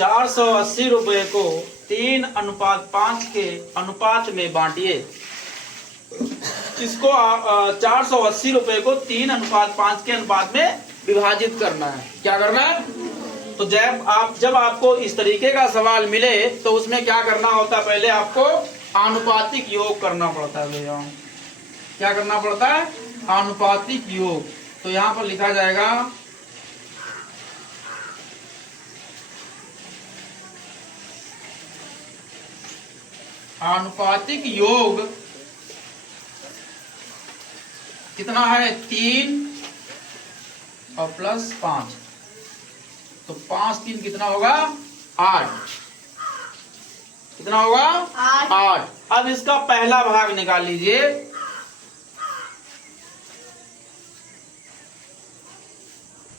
480 रुपए को 3:5 के अनुपात में बांटिए। इसको 480 रुपए को 3:5 के अनुपात में विभाजित करना है। क्या करना है? तो जब आपको इस तरीके का सवाल मिले तो उसमें क्या करना होता है, पहले आपको आनुपातिक योग करना पड़ता है भैया। क्या करना पड़ता है? आनुपातिक योग। तो यहां पर लिखा जाएगा आनुपातिक योग कितना है? 3 और प्लस 5, तो 5 3 कितना होगा? 8। कितना होगा? 8। अब इसका पहला भाग निकाल लीजिए।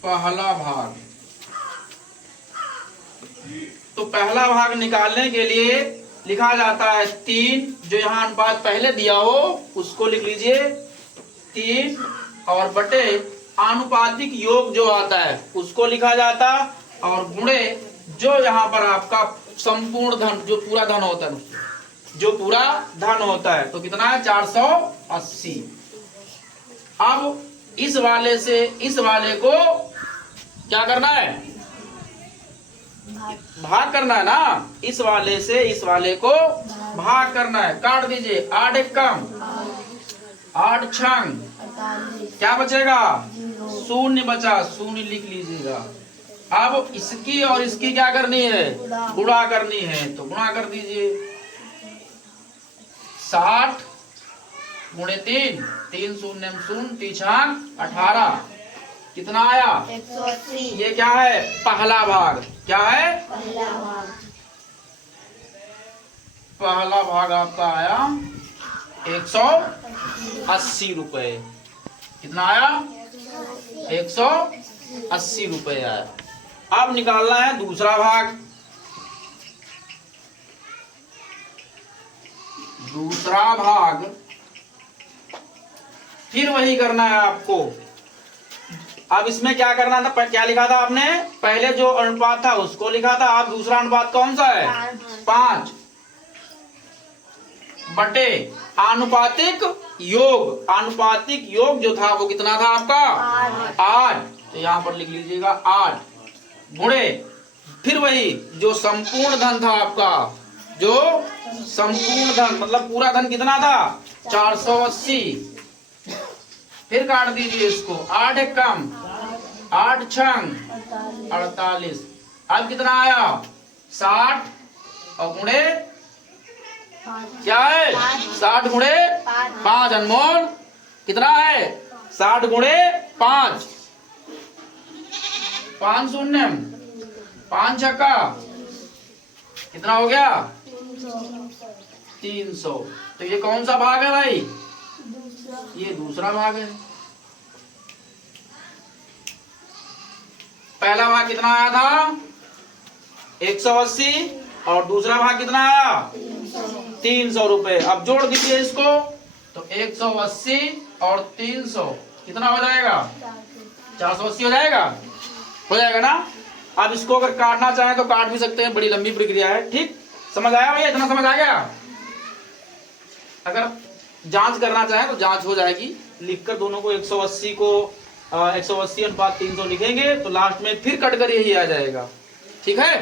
पहला भाग, तो पहला भाग निकालने के लिए लिखा जाता है 3, जो यहाँ अनुपात पहले दिया हो उसको लिख लीजिए 3 और बटे आनुपातिक योग जो आता है उसको लिखा जाता, और गुणे जो यहाँ पर आपका संपूर्ण धन, जो पूरा धन होता है, जो पूरा धन होता है, तो कितना है? 480। अब इस वाले से इस वाले को क्या करना है? भाग करना है ना। इस वाले से इस वाले को भाग करना है। काट दीजिए। 8 एक कम 8 छंग क्या बचेगा? 0 बचा। 0 लिख लीजिएगा। अब इसकी और इसकी क्या करनी है? गुणा करनी है। तो गुणा कर दीजिए। 60 गुणे 3, 3 0 0 3 18 कितना आया? 180। ये क्या है? पहला भाग। क्या है? पहला भाग। पहला भाग आपका आया 180 रुपए। कितना आया? 180 रुपए आया। अब निकालना है दूसरा भाग। दूसरा भाग फिर वही करना है आपको। अब इसमें क्या करना था? क्या लिखा था आपने? पहले जो अनुपात था उसको लिखा था। अब दूसरा अनुपात कौन सा है? 5 बटे आनुपातिक योग। आनुपातिक योग जो था वो कितना था आपका? 8। तो यहां पर लिख लीजिएगा 8 गुणे फिर वही जो संपूर्ण धन था आपका, जो संपूर्ण धन मतलब पूरा धन कितना था? 480। फिर काट दीजिए इसको। 8 एक कम 8 छंग 48। अब कितना आया? 60 और गुणे क्या है? 60 गुणे 5 अनमोल कितना है? 60 गुणे 5, 5 शून्य 5 छक्का कितना हो गया? 300। तो ये कौन सा भाग है भाई? ये दूसरा भाग है। पहला भाग कितना आया था? 180 और दूसरा भाग कितना आया? 300 रुपए। अब जोड़ दीजिए इसको, तो 180 और 300 कितना हो जाएगा? 480 हो जाएगा। हो जाएगा ना। अब इसको अगर काटना चाहें तो काट भी सकते हैं, बड़ी लंबी प्रक्रिया है। ठीक, समझ आया भैया? इतना समझ आ गया? अगर जांच करना चाहें तो जांच हो जाएगी। लिखकर दोनों को 180 को 180 अनुपात 300 लिखेंगे तो लास्ट में फिर कट कर यही आ जाएगा। ठीक है।